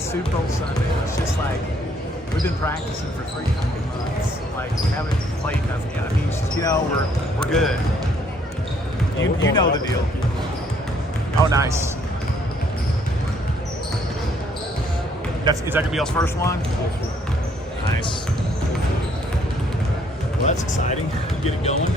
Super Bowl Sunday. It's just like we've been practicing for 3 fucking months. Like we haven't played nothing yet. I mean, it's just, you know, we're good. You know the deal. Oh, nice. Is that gonna be y'all's first one? Nice. Well, that's exciting. Get it going.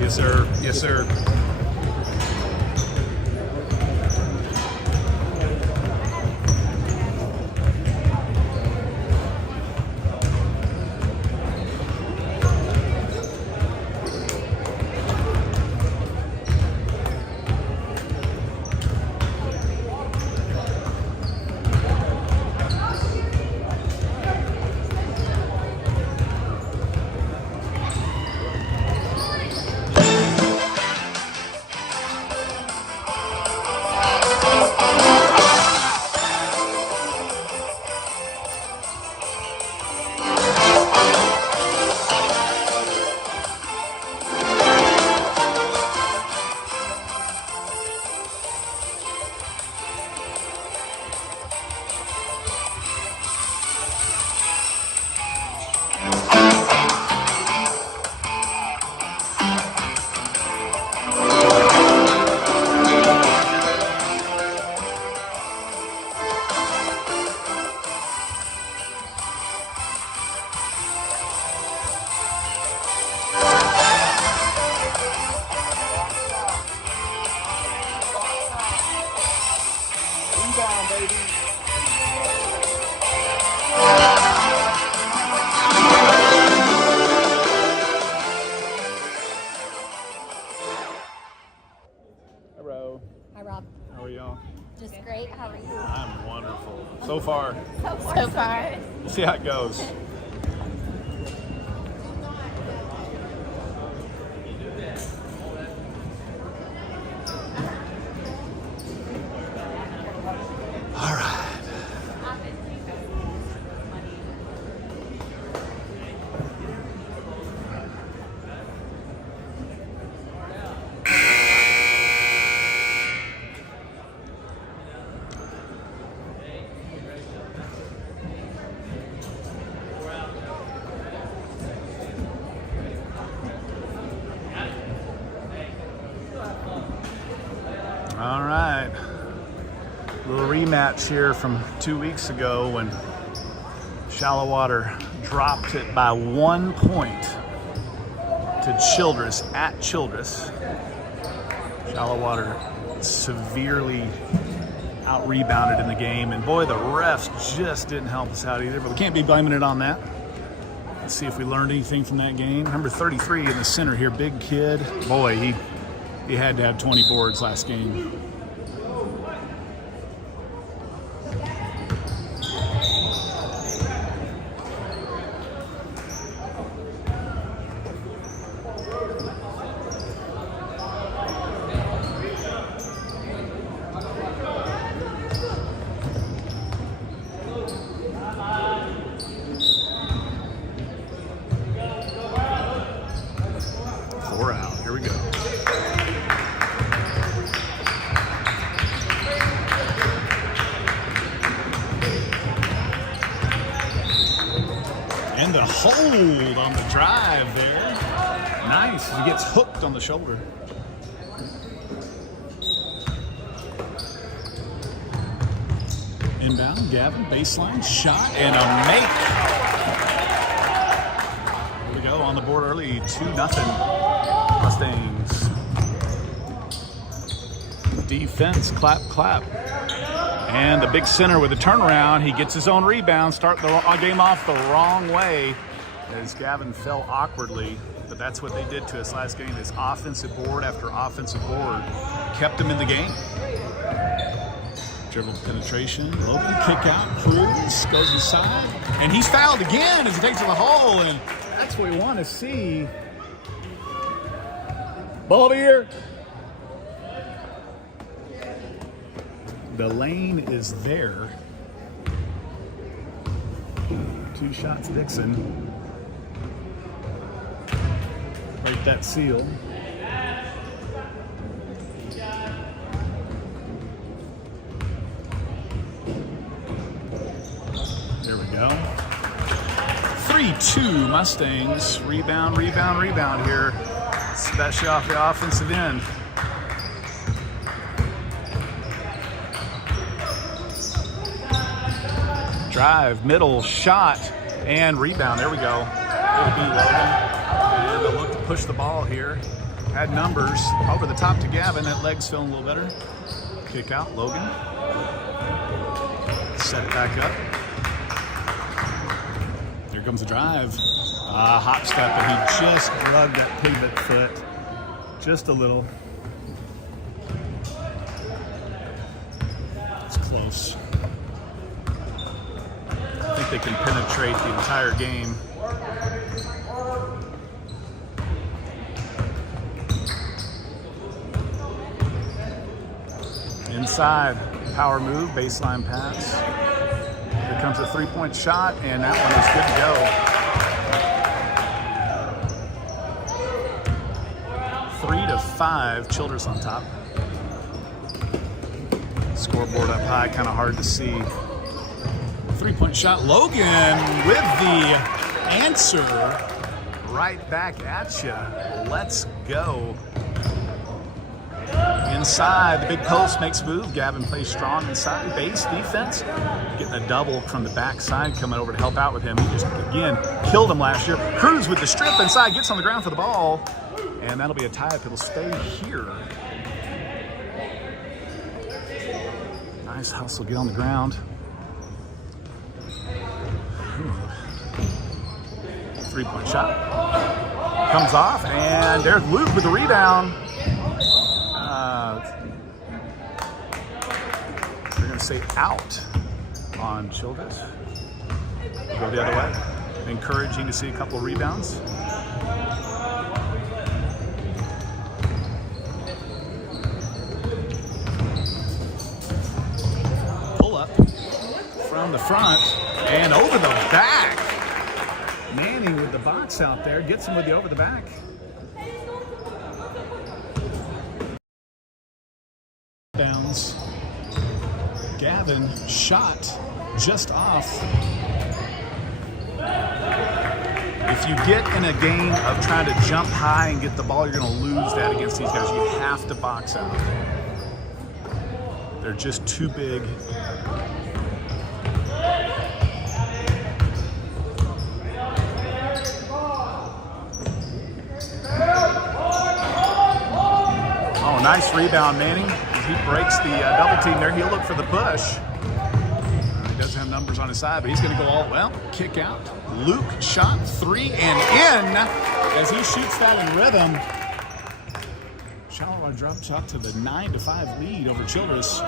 Yes, sir. Yes, sir. Hi, Rob. How are y'all? Just great. How are you? I'm wonderful. So far. So far. We'll see how it goes. All right. All right, little rematch here from 2 weeks ago when Shallowater dropped it by 1 point to Childress at Childress. Shallowater severely out-rebounded in the game, and boy, the refs just didn't help us out either, but we can't be blaming it on that. Let's see if we learned anything from that game. Number 33 in the center here, big kid. Boy, he had to have 20 boards last game. Four out. Here we go. And the hold on the drive there. Nice. He gets hooked on the shoulder. Inbound, Gavin, baseline, shot, and a make. Here we go, on the board early, 2-0 Mustangs. Defense, clap, clap. And the big center with a turnaround. He gets his own rebound, start the game off the wrong way as Gavin fell awkwardly. But that's what they did to us last game. This offensive board after offensive board kept them in the game. Dribble penetration, Logan kick out, Cruz goes inside, and he's fouled again as he takes to the hole, and that's what we want to see. Ball to here. The lane is there. 2 shots, Dixon. Break that seal. There we go. 3-2 Mustangs. Rebound here. Especially off the offensive end. Drive, middle, shot, and rebound. There we go. Good beat, Logan. And they'll look to push the ball here. Had numbers over the top to Gavin. That leg's feeling a little better. Kick out, Logan. Set it back up. Here comes the drive. Hop step, and he just lugged that pivot foot just a little. It's close. I think they can penetrate the entire game. Inside, power move, baseline pass. Here comes a 3-point shot, and that one is good to go. 3-5, Childress on top. Scoreboard up high, kind of hard to see. 3-point shot, Logan with the answer. Right back at you. Let's go. Inside, the big post makes move. Gavin plays strong inside. Base defense. Getting a double from the backside, coming over to help out with him. He just, again, killed him last year. Cruz with the strip inside, gets on the ground for the ball. And that'll be a tie-up. It'll stay here. Nice hustle, get on the ground. 3-point shot. Comes off, and there's Luke with the rebound. They're going to say out on Childress. Go the other way. Encouraging to see a couple of rebounds. Pull up from the front and over the back. Manning with the box out there, gets him with the over the back. Bounds. Gavin shot just off. If you get in a game of trying to jump high and get the ball, you're going to lose that against these guys. You have to box out. They're just too big. Oh, nice rebound, Manning. He breaks the double team there. He'll look for the push. He doesn't have numbers on his side, but he's going to go all, well, kick out. Luke shot 3 and in as he shoots that in rhythm. Shallowater drops up to the 9-5 lead over Childress.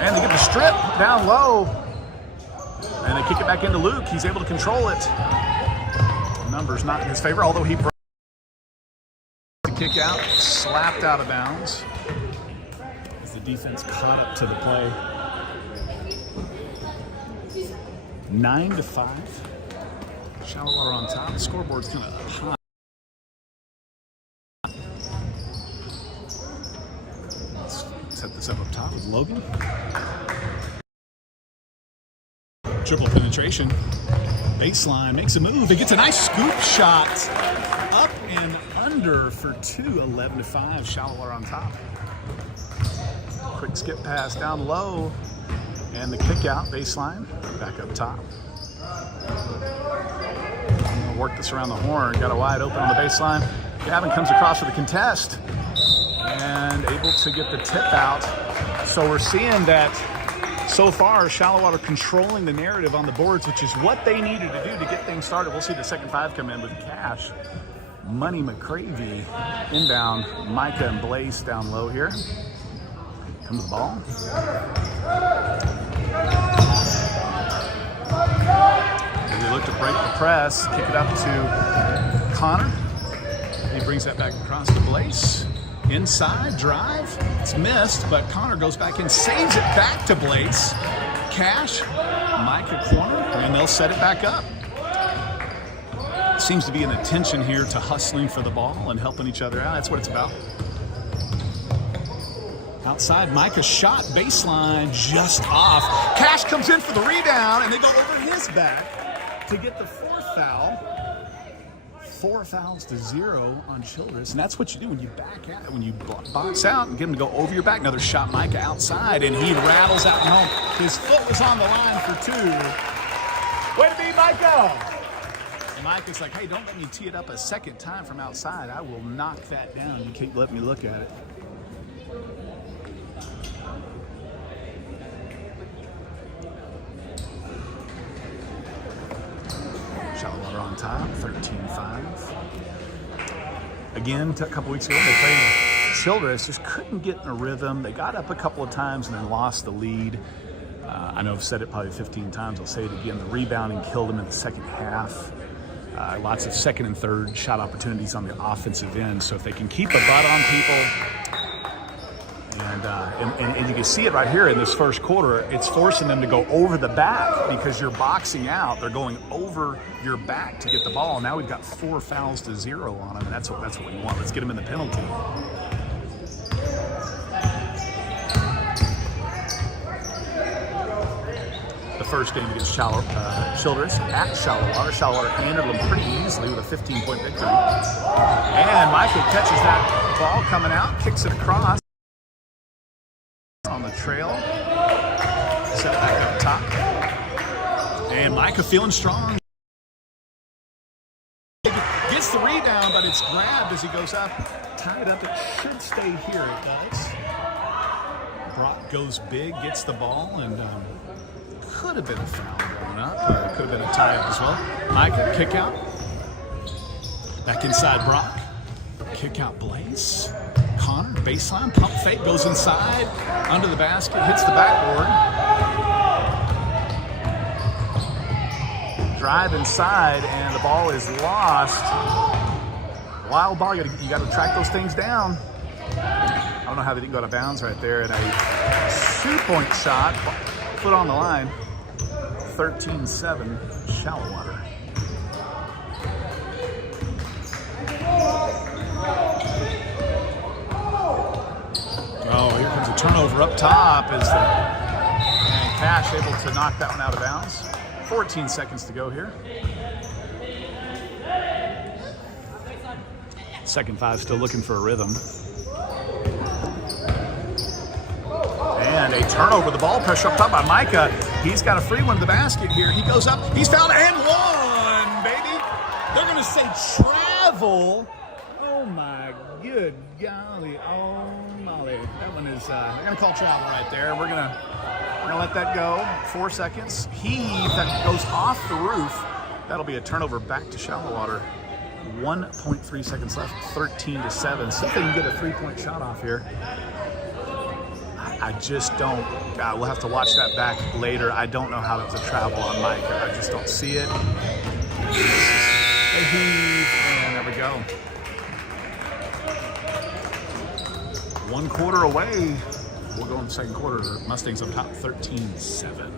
And they get the strip down low. And they kick it back into Luke. He's able to control it. Numbers not in his favor, although he broke the kick out, slapped out of bounds. As the defense caught up to the play. 9-5. Shallowater on top. The scoreboard's kind of high. Let's set this up top with Logan. Triple penetration. Baseline makes a move. He gets a nice scoop shot. Up and under for 2. 11-5. Shallowater on top. Quick skip pass down low. And the kick out baseline. Back up top. I'm going to work this around the horn. Got a wide open on the baseline. Gavin comes across with a contest. And able to get the tip out. So we're seeing that So far, Shallowater controlling the narrative on the boards, which is what they needed to do to get things started. We'll see the second five come in with Cash, Money McCravey inbound, Micah and Blaze down low here. Comes the ball. They look to break the press, kick it up to Connor. He brings that back across to Blaze. Inside drive, it's missed, but Connor goes back in, saves it back to Blaze. Cash, Micah corner, and they'll set it back up. Seems to be an attention here to hustling for the ball and helping each other out. That's what it's about. Outside, Micah's shot, baseline, just off. Cash comes in for the rebound, and they go over his back to get the fourth foul. 4 fouls to 0 on Childress, and that's what you do when you back out, when you box out and get him to go over your back. Another shot, Micah outside, and he rattles out and home. His foot was on the line for 2. Way to be, Micah! And Micah's like, hey, don't let me tee it up a second time from outside. I will knock that down. You can't let me look at it. Shallowater on top, 13-5. Again, a couple weeks ago, they played Childress, just couldn't get in a rhythm. They got up a couple of times and then lost the lead. I know I've said it probably 15 times. I'll say it again. The rebounding killed them in the second half. Lots of second and third shot opportunities on the offensive end. So if they can keep a butt on people, and you can see it right here in this first quarter, it's forcing them to go over the back because you're boxing out. They're going over your back to get the ball. Now we've got 4 fouls to 0 on them, and that's what we want. Let's get them in the penalty. The first game against Childress at Shallowater. Shallowater handled them pretty easily with a 15-point victory. And Micah catches that ball coming out, kicks it across. On the trail, set it back up top, and Micah feeling strong, gets the rebound, but it's grabbed as he goes up, tied up. It should stay here. It does. Brock goes big, gets the ball, and could have been a foul going up. Could have been a tie up as well. Micah kick out, back inside Brock, kick out Blaze. Connor, baseline, pump fake, goes inside, under the basket, hits the backboard. Drive inside, and the ball is lost. Wild ball, you got to track those things down. I don't know how they didn't go out of bounds right there. And a 2-point shot, foot on the line, 13-7, Shallowater. Oh, here comes a turnover up top. And Cash able to knock that one out of bounds. 14 seconds to go here. Second five still looking for a rhythm. And a turnover. The ball pressure up top by Micah. He's got a free one to the basket here. He goes up. He's fouled and one, baby. They're going to say travel. Oh, my good golly. Oh, Molly. That one is, they're going to call travel right there. We're going to let that go. 4 seconds. Heave that goes off the roof. That'll be a turnover back to Shallowater. 1.3 seconds left. 13-7. See if they can get a 3-point shot off here. I just don't. We'll have to watch that back later. I don't know how to travel on Micah. I just don't see it. They heave, and there we go. 1 quarter away. We'll go in the second quarter. Mustangs up top, 13-7.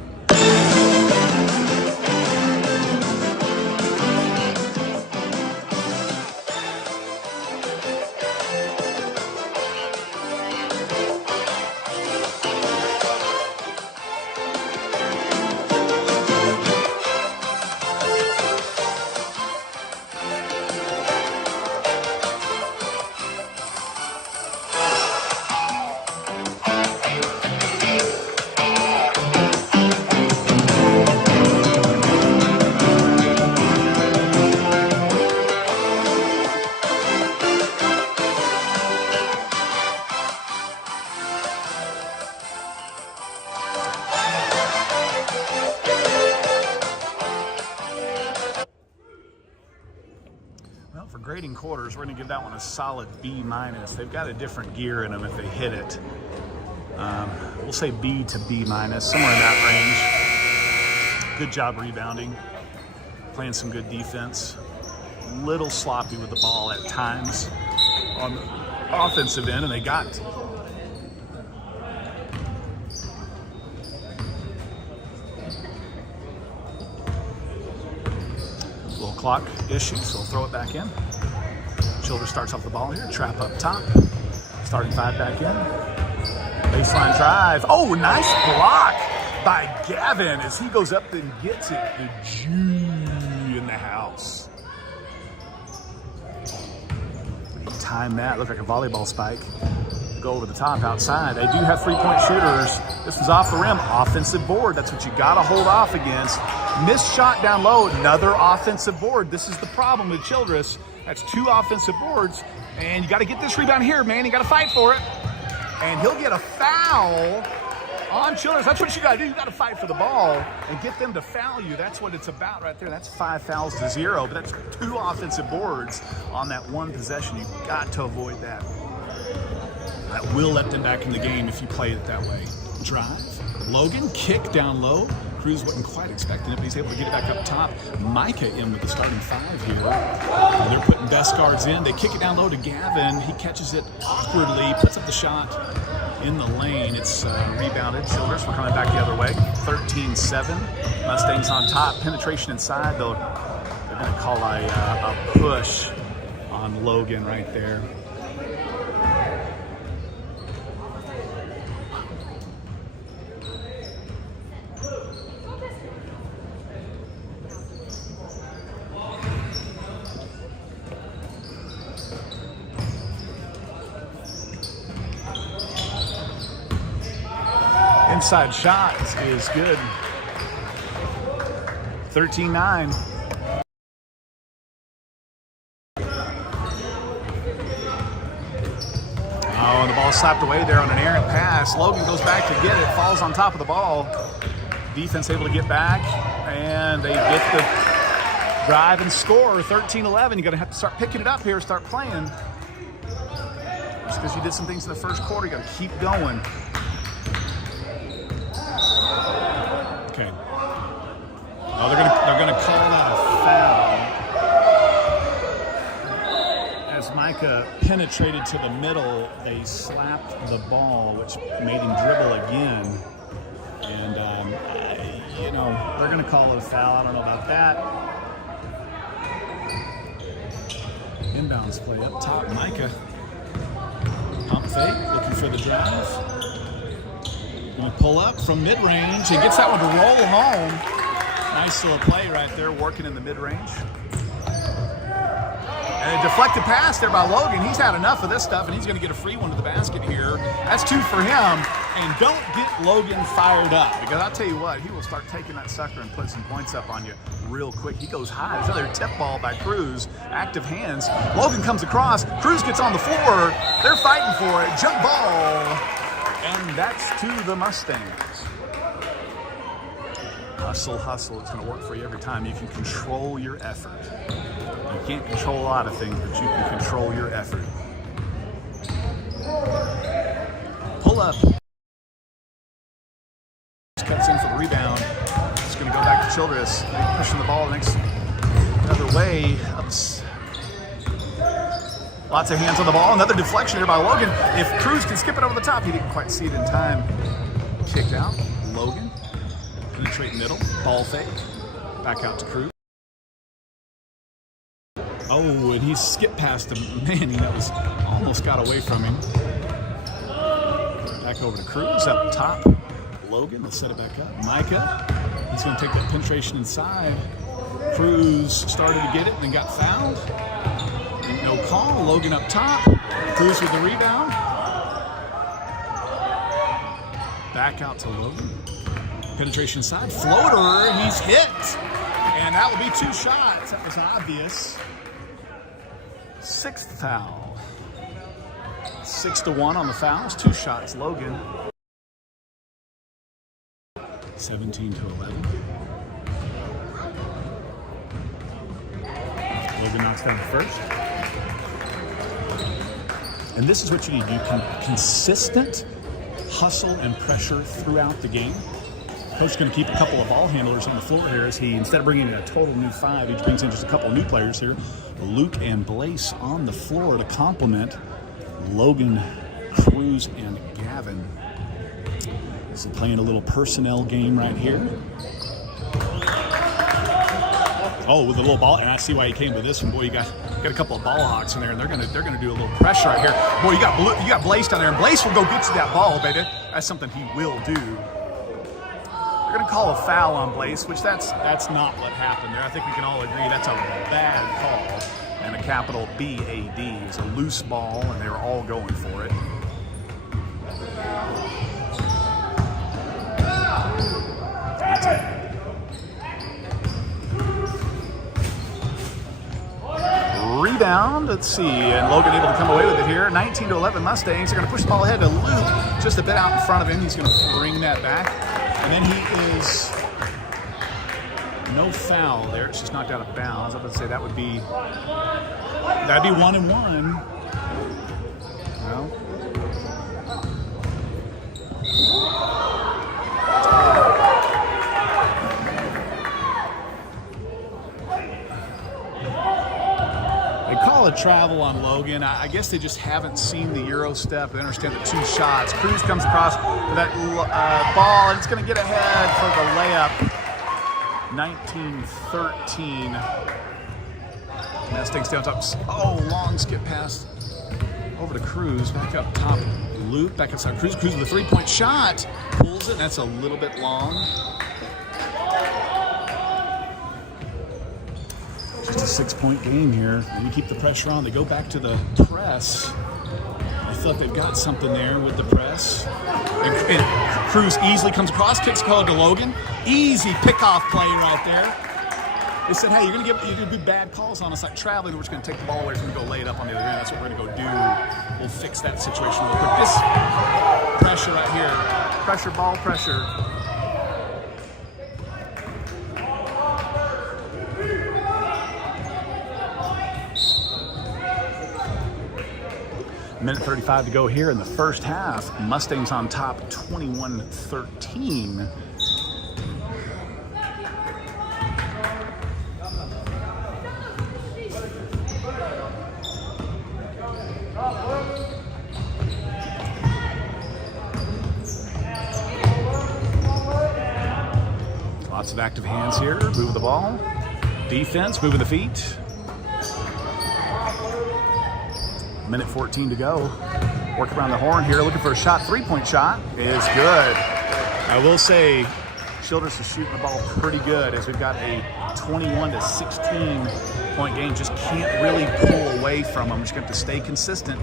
Well, for grading quarters, we're going to give that one a solid B-. They've got a different gear in them if they hit it. We'll say B to B-, somewhere in that range. Good job rebounding, playing some good defense. Little sloppy with the ball at times on the offensive end, and they got it. Little clock issue, so we'll throw it back in. Childress starts off the ball here, trap up top. Starting 5 back in. Baseline drive. Oh, nice block by Gavin as he goes up and gets it. The Jew in the house. He timed that. Looked like a volleyball spike. Go over the top outside. They do have 3-point shooters. This was off the rim. Offensive board. That's what you got to hold off against. Missed shot down low. Another offensive board. This is the problem with Childress. That's 2 offensive boards. And you got to get this rebound here, man. You got to fight for it. And he'll get a foul on Childress. That's what you got to do. You got to fight for the ball and get them to foul you. That's what it's about right there. That's 5 fouls to 0, but that's 2 offensive boards on that one possession. You've got to avoid that. That will let them back in the game if you play it that way. Drive. Logan, kick down low. Cruz wasn't quite expecting it, but he's able to get it back up top. Micah in with the starting 5 here. They're putting best guards in. They kick it down low to Gavin. He catches it awkwardly, puts up the shot in the lane. It's rebounded. Childress, we're coming back the other way. 13-7. Mustangs on top. Penetration inside, though. They're going to call a push on Logan right there. Inside shot is good. 13-9. Oh, and the ball slapped away there on an errant pass. Logan goes back to get it, falls on top of the ball. Defense able to get back, and they get the drive and score. 13-11. You're going to have to start picking it up here, start playing. Just because you did some things in the first quarter, you got to keep going. Okay. Oh, they're gonna call that a foul. As Micah penetrated to the middle, they slapped the ball, which made him dribble again. And they're gonna call it a foul. I don't know about that. Inbounds play up top. Micah pump fake, looking for the drive. Gonna pull up from mid-range. He gets that one to roll home. Nice little play right there, working in the mid-range. And a deflected pass there by Logan. He's had enough of this stuff, and he's gonna get a free one to the basket here. That's 2 for him. And don't get Logan fired up, because I'll tell you what, he will start taking that sucker and put some points up on you real quick. He goes high. There's another tip ball by Cruz. Active hands. Logan comes across. Cruz gets on the floor. They're fighting for it. Jump ball. And that's to the Mustangs. Hustle, hustle. It's going to work for you every time. You can control your effort. You can't control a lot of things, but you can control your effort. Pull up. Cuts in for the rebound. It's going to go back to Childress. Pushing the ball another way. Lots of hands on the ball. Another deflection here by Logan. If Cruz can skip it over the top, he didn't quite see it in time. Kicked out. Logan. Penetrate middle. Ball fake. Back out to Cruz. Oh, and he skipped past him. Man, he almost got away from him. Back over to Cruz up top. Logan, let's set it back up. Micah. He's going to take that penetration inside. Cruz started to get it and then got fouled. No call. Logan up top. Cruz with the rebound. Back out to Logan. Penetration side. Floater. He's hit. And that will be 2 shots. That was obvious. 6th foul. 6-1 on the fouls. 2 shots. Logan. 17-11. Logan knocks down the first. And this is what you need. You can consistent hustle and pressure throughout the game. Coach is going to keep a couple of ball handlers on the floor here as he, instead of bringing in a total new 5, he brings in just a couple of new players here. Luke and Blaise on the floor to complement Logan, Cruz, and Gavin. So playing a little personnel game right here. Oh, with a little ball, and I see why he came to this one. Boy, you got a couple of ball hawks in there, and they're gonna do a little pressure right here. Boy, you got Blaise down there, and Blaise will go get you that ball, baby. That's something he will do. They're gonna call a foul on Blaise, which that's not what happened there. I think we can all agree that's a bad call, and a capital BAD. It was a loose ball, and they were all going for it. Rebound, let's see, and Logan able to come away with it here. 19-11 Mustangs. They're going to push the ball ahead to Luke, just a bit out in front of him. He's going to bring that back, and then he is no foul there. It's just knocked out of bounds. I was about to say that'd be 1 and 1. Well, a travel on Logan. I guess they just haven't seen the Euro step. They understand the 2 shots. Cruz comes across for that ball, and it's going to get ahead for the layup. 19-13. Mustangs down top. Oh, long skip pass over to Cruz. Back up top. Luke back outside Cruz. Cruz with a 3-point shot. Pulls it. That's a little bit long. Just a 6-point game here. And you keep the pressure on. They go back to the press. I feel like they've got something there with the press. And Cruz easily comes across, kicks color to Logan. Easy pickoff play right there. They said, hey, you're gonna do bad calls on us like traveling. We're just gonna take the ball away from you and go lay it up on the other end. That's what we're gonna go do. We'll fix that situation real quick. This pressure right here. Pressure, ball pressure. Minute 35 to go here in the first half. Mustangs on top, 21-13. Lots of active hands here. Moving the ball. Defense, moving the feet. Minute 14 to go. Work around the horn here, looking for a shot. 3-point shot is good. I will say, Childress is shooting the ball pretty good as we've got a 21-16 point game. Just can't really pull away from them. Just got to stay consistent,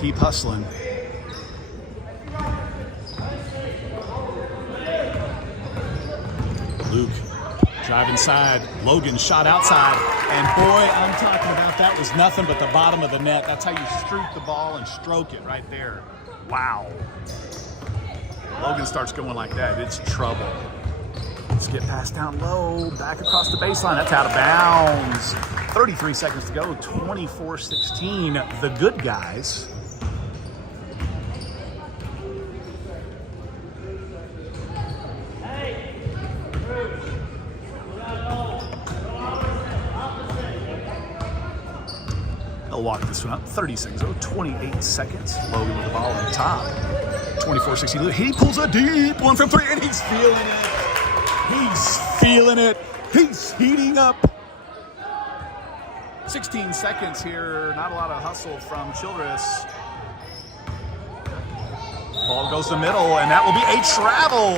keep hustling. Luke drive inside. Logan shot outside. And boy, I'm talking about that was nothing but the bottom of the net. That's how you streak the ball and stroke it right there. Wow. Logan starts going like that. It's trouble. Let's get passed down low. Back across the baseline. That's out of bounds. 33 seconds to go. 24-16. The good guys. They'll walk this one up. 30 seconds, 28 seconds. Logan with the ball on top. 24-16. He pulls a deep one from 3, and he's feeling it. He's feeling it. He's heating up. 16 seconds here. Not a lot of hustle from Childress. Ball goes to the middle, and that will be a travel.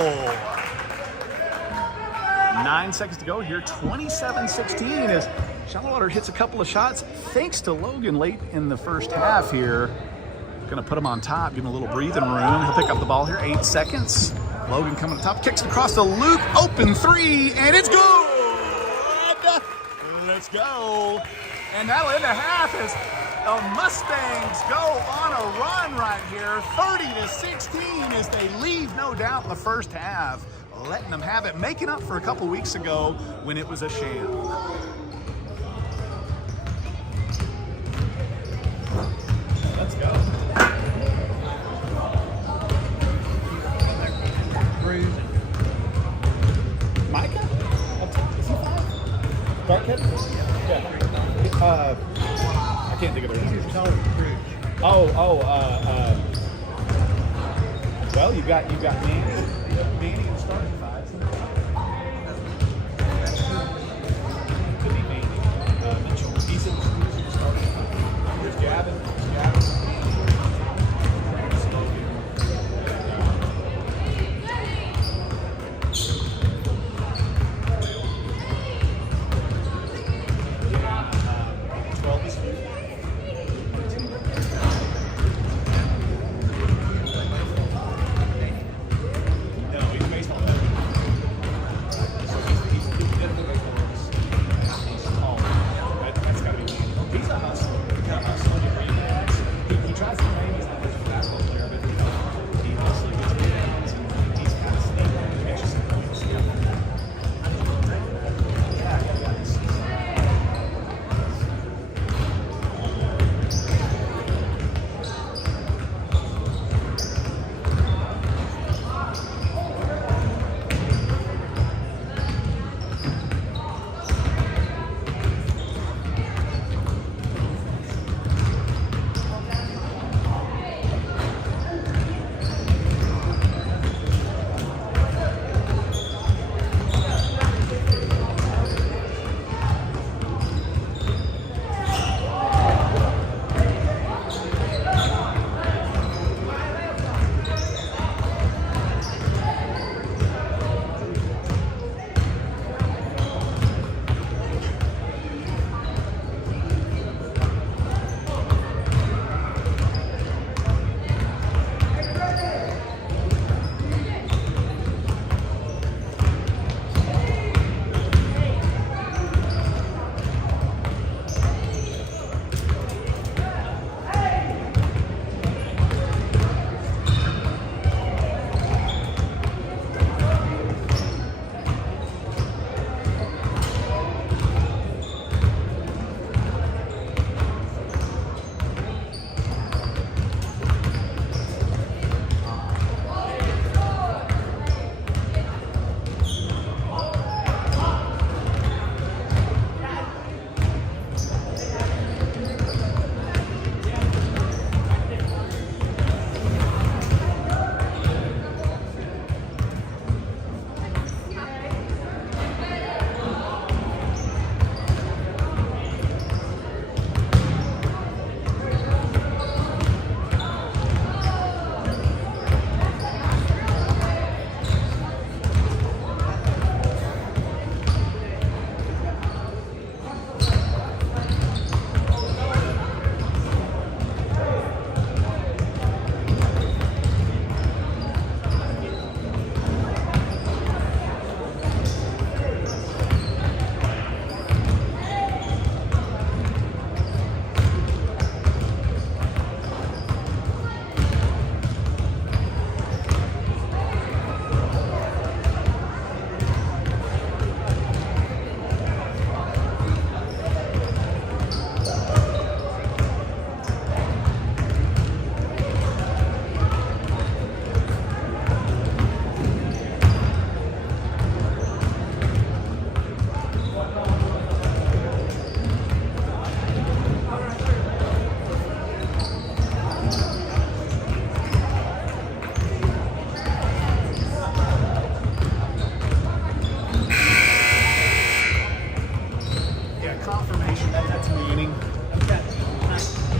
9 seconds to go here. 27-16 as Shallowater hits a couple of shots thanks to Logan late in the first half here. Gonna put him on top, give him a little breathing room. He'll pick up the ball here, 8 seconds. Logan coming to top, kicks it across to Luke, open 3, and it's good! Let's go. And that'll end the half as the Mustangs go on a run right here, 30-16 as they leave, no doubt, in the first half. Letting them have it, making up for a couple weeks ago when it was a sham. I can't think of their names. Well, you got Manny in the starting five. Could be Manny. Mitchell. He's in the starting five. There's Gavin.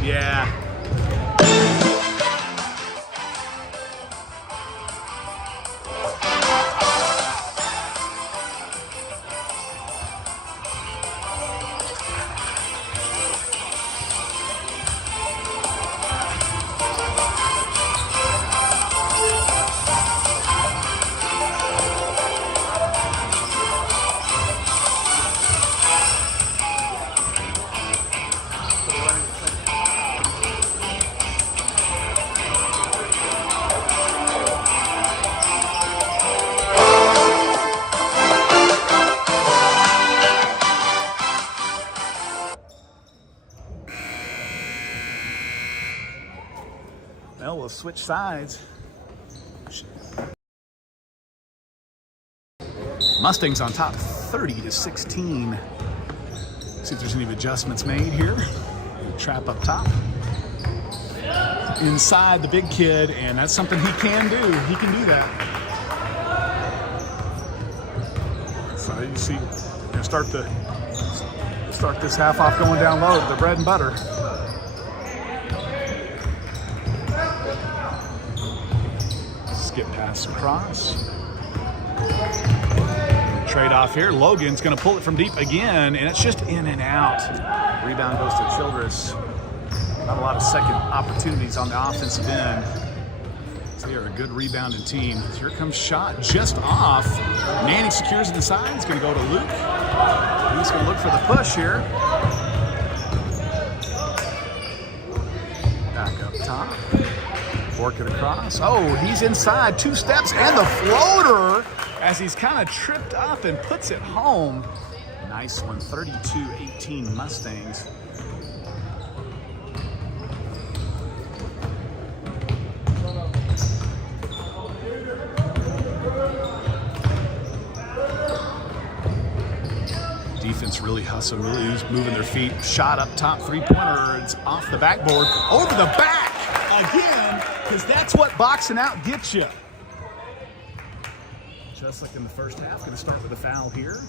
Yeah. Well, we'll switch sides. Mustangs on top 30-16. See if there's any adjustments made here. Trap up top. Inside the big kid, and that's something he can do. He can do that. So you see, start this half off going down low to the bread and butter. Skip pass across. Trade off here. Logan's going to pull it from deep again, and it's just in and out. Rebound goes to Childress. Not a lot of second opportunities on the offensive end. So they are a good rebounding team. Here comes shot just off. Manning secures it inside. It's going to go to Luke. He's going to look for the push here. Back up top. Work it across. Oh, he's inside. 2 steps and the floater as he's kind of tripped up and puts it home. Nice one. 32-18 Mustangs. Defense really hustling, really moving their feet. Shot up top, 3-pointer. It's off the backboard, over the back again, because that's what boxing out gets you. Just like in the first half, going to start with a foul here.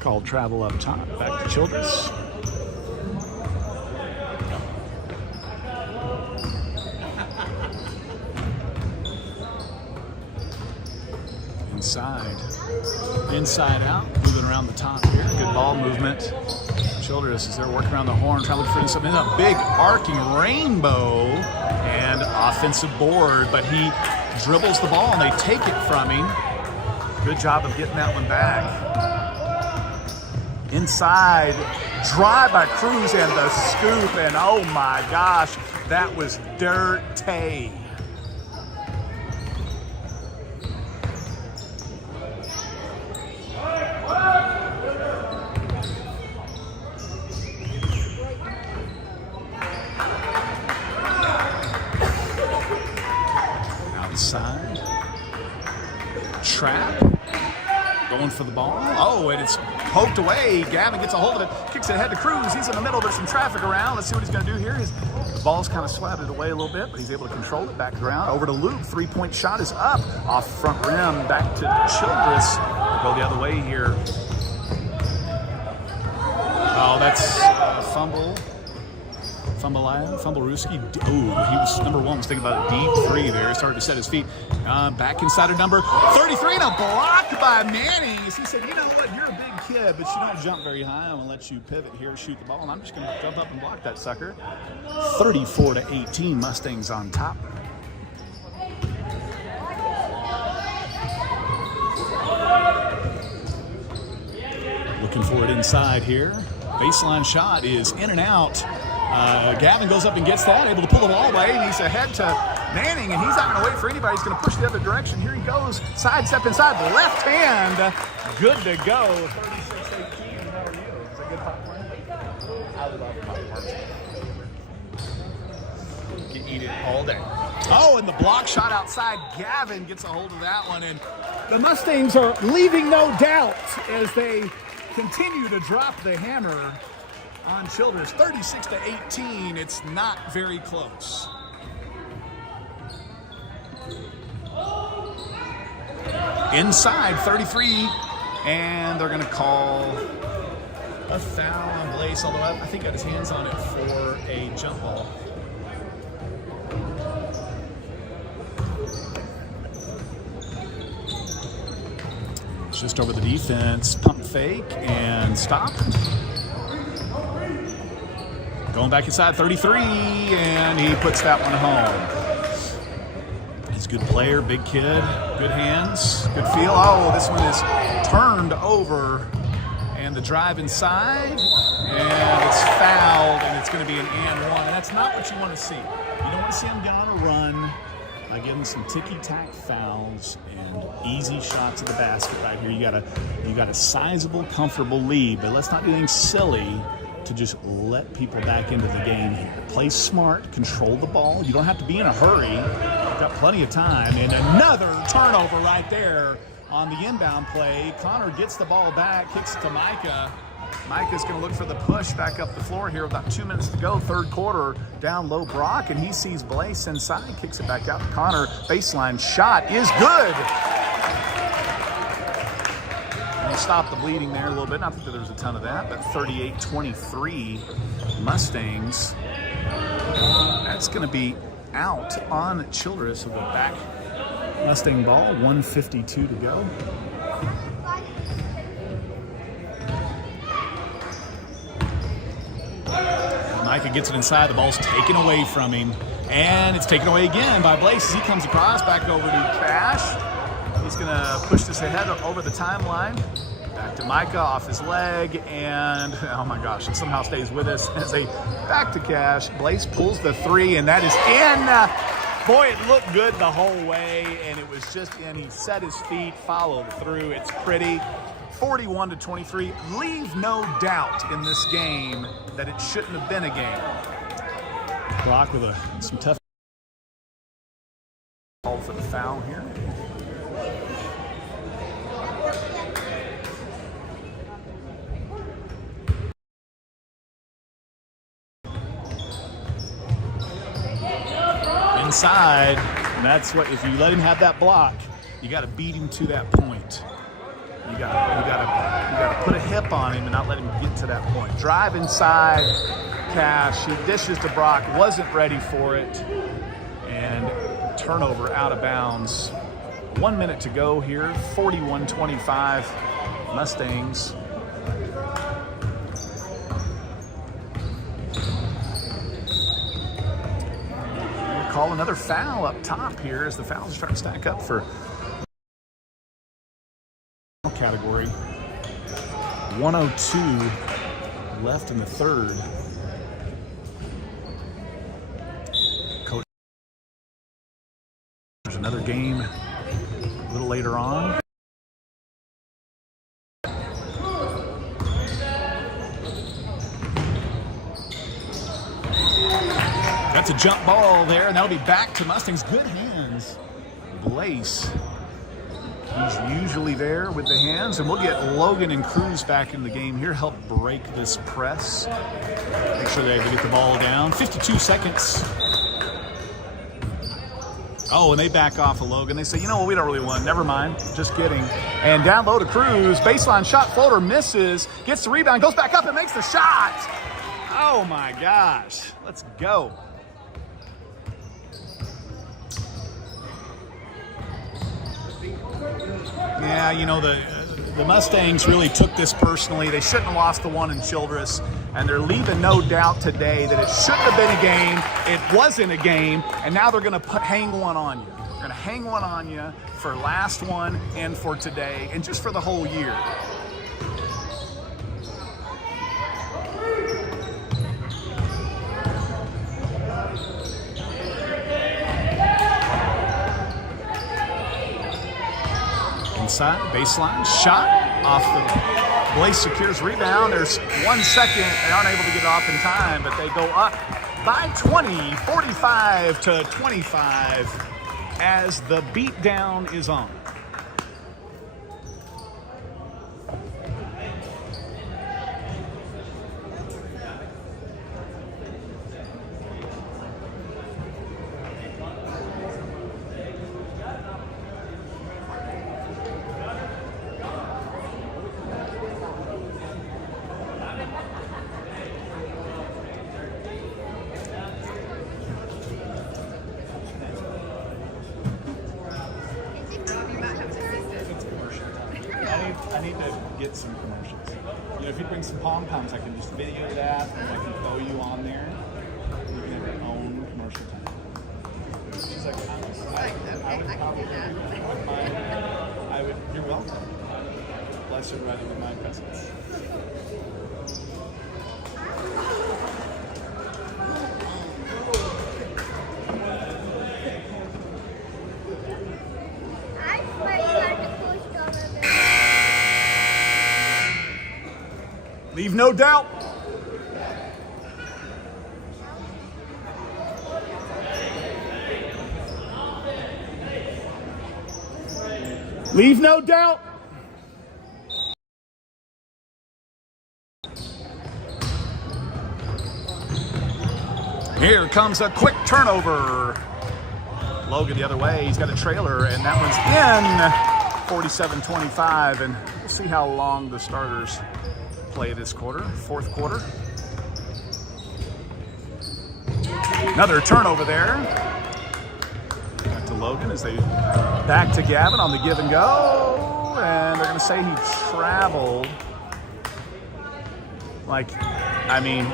Called travel up top, back to Childress. Inside out, moving around the top here. Good ball movement. Childress is there working around the horn, trying to look for something in a big arcing rainbow and offensive board, but he dribbles the ball and they take it from him. Good job of getting that one back. Inside, drive by Cruz and the scoop, and oh my gosh, that was dirty. Outside, trap, going for the ball. Oh, and it's poked away. Gavin gets a hold of it, kicks it ahead to Cruz. He's in the middle. There's some traffic around. Let's see what he's going to do here. The ball's kind of swatted away a little bit, but he's able to control it back around. Over to Luke. 3-point shot is up. Off front rim. Back to Childress. Go the other way here. Oh, that's a fumble. Fumblerooski. Oh, he was number one. Was thinking about a deep 3 there. Started to set his feet. Back inside of number 33 and a block by Manning. He said, you know what, you're a big kid, but you don't jump very high. I'm going to let you pivot here, shoot the ball, and I'm just going to jump up and block that sucker. 34-18, Mustangs on top. Looking for it inside here. Baseline shot is in and out. Gavin goes up and gets that, able to pull the ball away, and he's ahead to Manning, and he's not going to wait for anybody. He's going to push the other direction. Here he goes, sidestep inside, the left hand, good to go. 36-18. How are you? Is that good popcorn? I love popcorn. You can eat it all day. Oh, and the block shot outside. Gavin gets a hold of that one, and the Mustangs are leaving no doubt as they continue to drop the hammer on Childress. 36-18. It's not very close. Inside 33, and they're going to call a foul on Blaze, although I think got his hands on it for a jump ball. Just over the defense, pump fake and stop. Going back inside 33, and he puts that one home. He's a good player, big kid, good hands, good feel. Oh, this one is turned over, and the drive inside, and it's fouled, and it's going to be an and one, and that's not what you want to see. You don't want to see him get on a run Again, some ticky-tack fouls and easy shots at the basket right here. You got a sizable, comfortable lead, but let's not do anything silly to just let people back into the game here. Play smart, control the ball. You don't have to be in a hurry. You've got plenty of time. And another turnover right there on the inbound play. Connor gets the ball back, kicks it to Micah. Micah's going to look for the push back up the floor here with about 2 minutes to go, third quarter. Down low, Brock, and he sees Blaze inside, kicks it back out to Connor. Baseline shot is good. And stop the bleeding there a little bit. Not that there's a ton of that, but 38-23 Mustangs. That's going to be out on Childress with a back Mustang ball, 1:52 to go. Micah gets it inside. The ball's taken away from him. And it's taken away again by Blaze as he comes across back over to Cash. He's going to push this ahead over the timeline. Back to Micah off his leg. And, oh my gosh, it somehow stays with us as a back to Cash. Blaze pulls the three, and that is in. Boy, it looked good the whole way, and it was just in. He set his feet, followed through. It's pretty. 41-23. Leave no doubt in this game that it shouldn't have been a game. Brock with some tough call for the foul here. Inside, and that's what, if you let him have that block, you got to beat him to that point. You gotta put a hip on him and not let him get to that point. Drive inside, Cash. He dishes to Brock, wasn't ready for it, and turnover out of bounds. 1 minute to go here. 41-25 Mustangs. We'll call another foul up top here as the fouls start to stack up for category. 1:02 left in the third. Coach, there's another game a little later on. That's a jump ball there, and that'll be back to Mustangs. Good hands. Blaze. He's usually there with the hands, and we'll get Logan and Cruz back in the game here, help break this press. Make sure they get the ball down. 52 seconds. Oh, and they back off of Logan. They say, you know what, we don't really want. Never mind. Just kidding. And down low to Cruz. Baseline shot, floater misses. Gets the rebound, goes back up and makes the shot. Oh my gosh. Let's go. Yeah, you know, the Mustangs really took this personally. They shouldn't have lost the one in Childress, and they're leaving no doubt today that it shouldn't have been a game. It wasn't a game, and now they're going to hang one on you. They're going to hang one on you for last one and for today and just for the whole year. Inside, baseline, shot off the Blaze secures rebound. There's 1 second. They aren't able to get it off in time, but they go up by 20, 45-25 as the beatdown is on. I need to get some commercials. You know, if you bring some pom-poms, I can just video that, and I can throw you on there. You can have your own commercial time. She's like, I would, you're welcome. Bless her right with my presence. Leave no doubt. Leave no doubt. Here comes a quick turnover. Logan the other way. He's got a trailer, and that one's in. 47-25, and we'll see how long the starters play this quarter, fourth quarter. Another turnover there. Back to Logan as they back to Gavin on the give and go, and they're going to say he traveled. Like, I mean,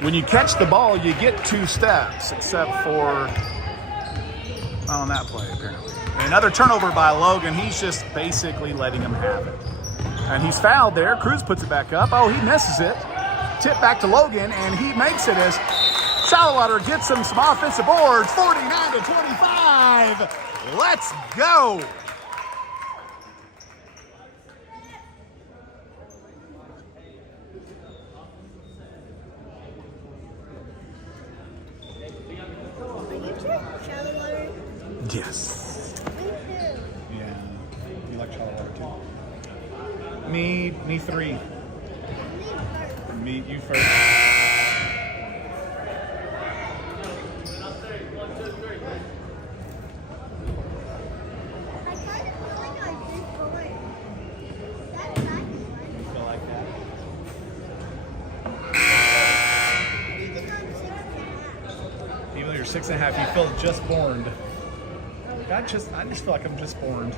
when you catch the ball, you get 2 steps, except for not on that play, apparently. Another turnover by Logan. He's just basically letting him have it. And he's fouled there. Cruz puts it back up. Oh, he misses it. Tip back to Logan, and he makes it as Shallowater gets him some offensive boards. 49-25. Let's go. Yes. Yeah. You like Childress too? Me 3. Me, you first. Even though you're 6.5, you feel just born. I just feel like I'm just born.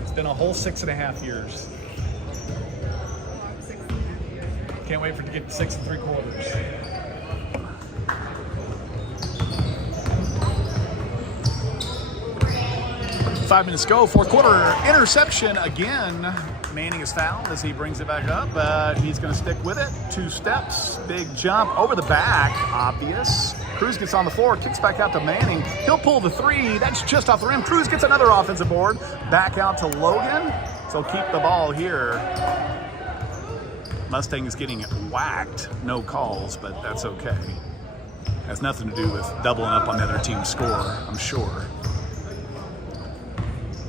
It's been a whole 6.5 years. Can't wait for it to get 6 3/4. 5 minutes go, fourth quarter. Interception again. Manning is fouled as he brings it back up, but he's going to stick with it. 2 steps, big jump over the back, obvious. Cruz gets on the floor, kicks back out to Manning. He'll pull the 3. That's just off the rim. Cruz gets another offensive board. Back out to Logan. So keep the ball here. Mustangs getting whacked. No calls, but that's okay. Has nothing to do with doubling up on the other team's score, I'm sure.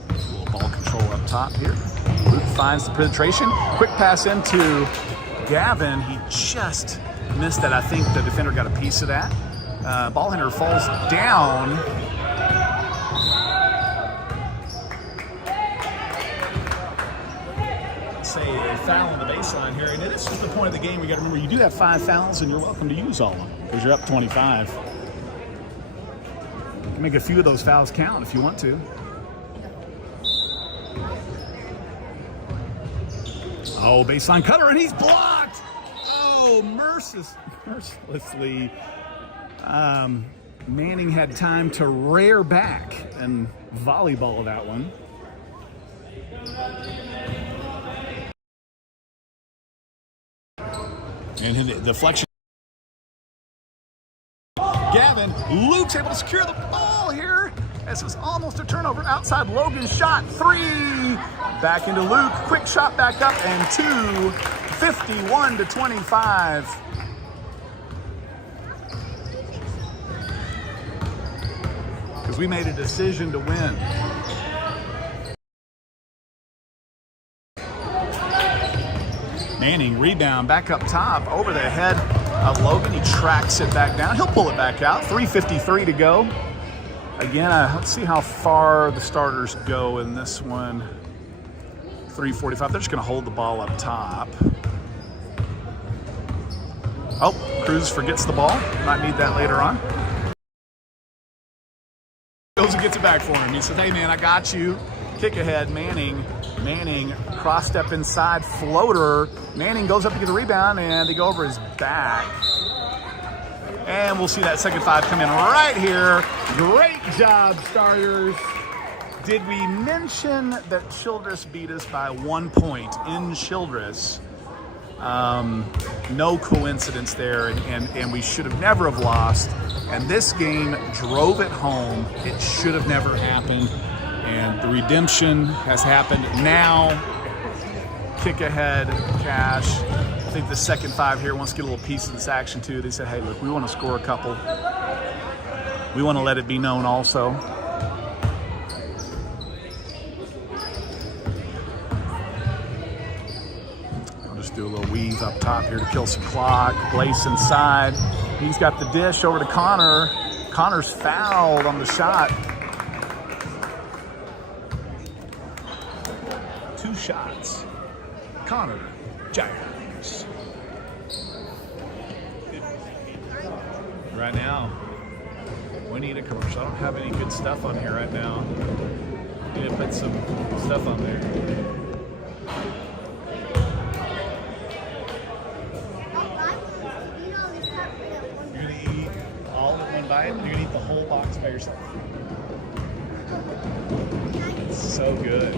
A little ball control up top here. Luke finds the penetration. Quick pass into Gavin. He just missed that. I think the defender got a piece of that. Ball handler falls down. Say a foul on the baseline here. And this is the point of the game. You got to remember, you do have 5 fouls, and you're welcome to use all of them because you're up 25. You can make a few of those fouls count if you want to. Oh, baseline cutter, and he's blocked. Oh, mercilessly. Manning had time to rear back and volleyball that one. And the deflection. Gavin, Luke's able to secure the ball here. This was almost a turnover outside Logan's shot. 3. Back into Luke. Quick shot back up and 2. 51-25. Because we made a decision to win. Manning, rebound, back up top, over the head of Logan. He tracks it back down. He'll pull it back out. 3:53 to go. Again, let's see how far the starters go in this one. 3:45. They're just going to hold the ball up top. Oh, Cruz forgets the ball. Might need that later on. Goes and gets it back for him. He says, hey, man, I got you. Kick ahead, Manning, cross step inside, floater. Manning goes up to get the rebound, and they go over his back. And we'll see that second 5 come in right here. Great job, starters. Did we mention that Childress beat us by 1 point in Childress? No coincidence there, and we should have never have lost. And this game drove it home. It should have never happened. And the redemption has happened now. kick ahead, Cash. I think the second 5 here wants to get a little piece of this action too. They said, hey, look, we want to score a couple. We want to let it be known also. I'll just do a little weave up top here to kill some clock. Blaze inside. He's got the dish over to Connor. Connor's fouled on the shot. 2 shots. Connor Giants. Right now, we need a commercial. I don't have any good stuff on here right now. Need to put some stuff on there. You're gonna eat all of it one bite? You're gonna eat the whole box by yourself? It's so good.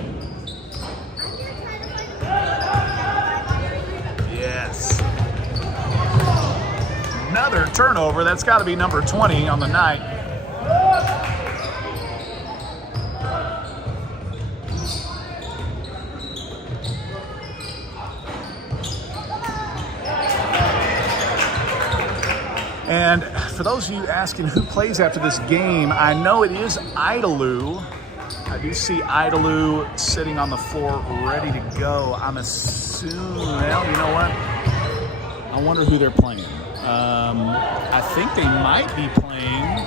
Yes. Another turnover. That's got to be number 20 on the night. And for those of you asking who plays after this game, I know it is Idalou. I do see Idalou sitting on the floor ready to go. I'm assuming, well, you know what? I wonder who they're playing. I think they might be playing.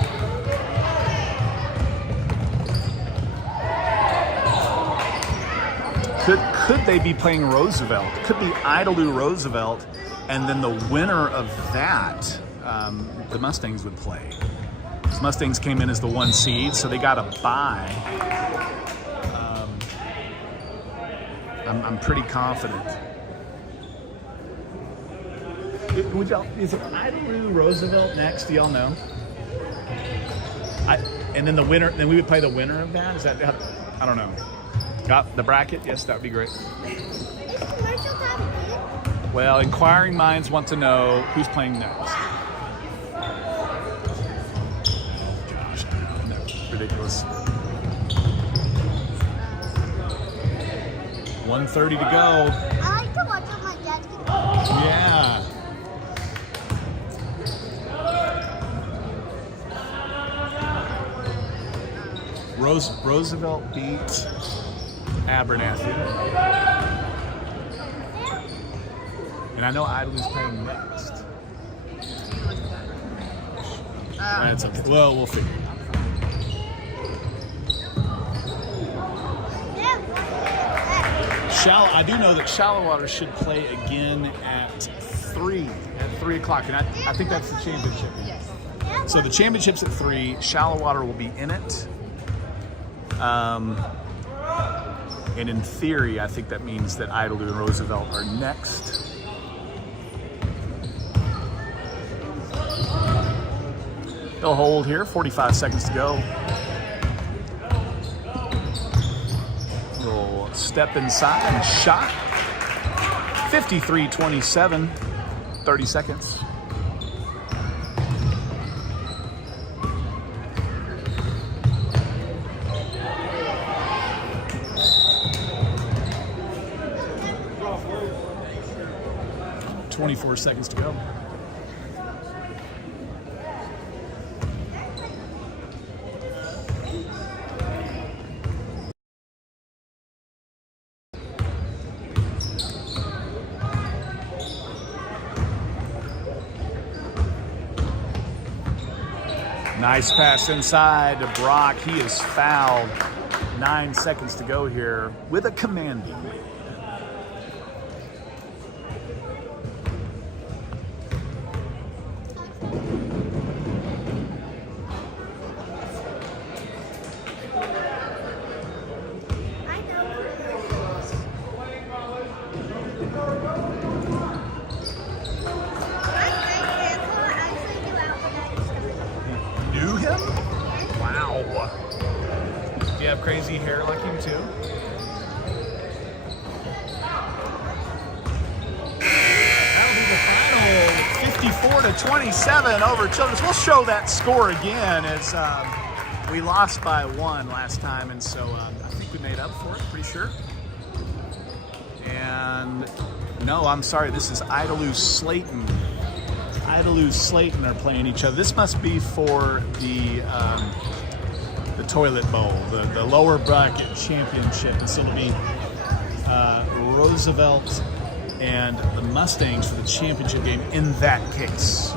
Could they be playing Roosevelt? Could be Idalou Roosevelt, and then the winner of that, the Mustangs would play. Because Mustangs came in as the 1 seed, so they got a bye. I'm pretty confident. Is it Idalou Roosevelt next? Do y'all know? And then the winner. Then we would play the winner of that. Is that? I don't know. Got the bracket? Yes, that would be great. Is commercial time? Well, inquiring minds want to know who's playing next. Gosh, that's ridiculous. 1:30 to go. I like to watch what my dad's gonna do. Yeah. Roosevelt beat Abernathy. And I know Idalou's playing next. That's okay. Well, we'll figure it out. I do know that Shallowater should play again at 3 o'clock, and I think that's the championship. Yes. So the championship's at 3. Shallowater will be in it. And in theory, I think that means that Idalou and Roosevelt are next. They'll hold here, 45 seconds to go. Little step inside and shot. 53-27, 30 seconds. Seconds to go. Nice pass inside to Brock. He is fouled. 9 seconds to go here with a commanding lead. Crazy hair like him too. That'll be the final. 54-27 over Childress. We'll show that score again as we lost by 1 last time, and so I think we made up for it. Pretty sure. And no, I'm sorry, this is Idalou Slayton. Idalou Slayton are playing each other. This must be for the toilet bowl, the lower bracket championship. And so it'll be Roosevelt and the Mustangs for the championship game in that case.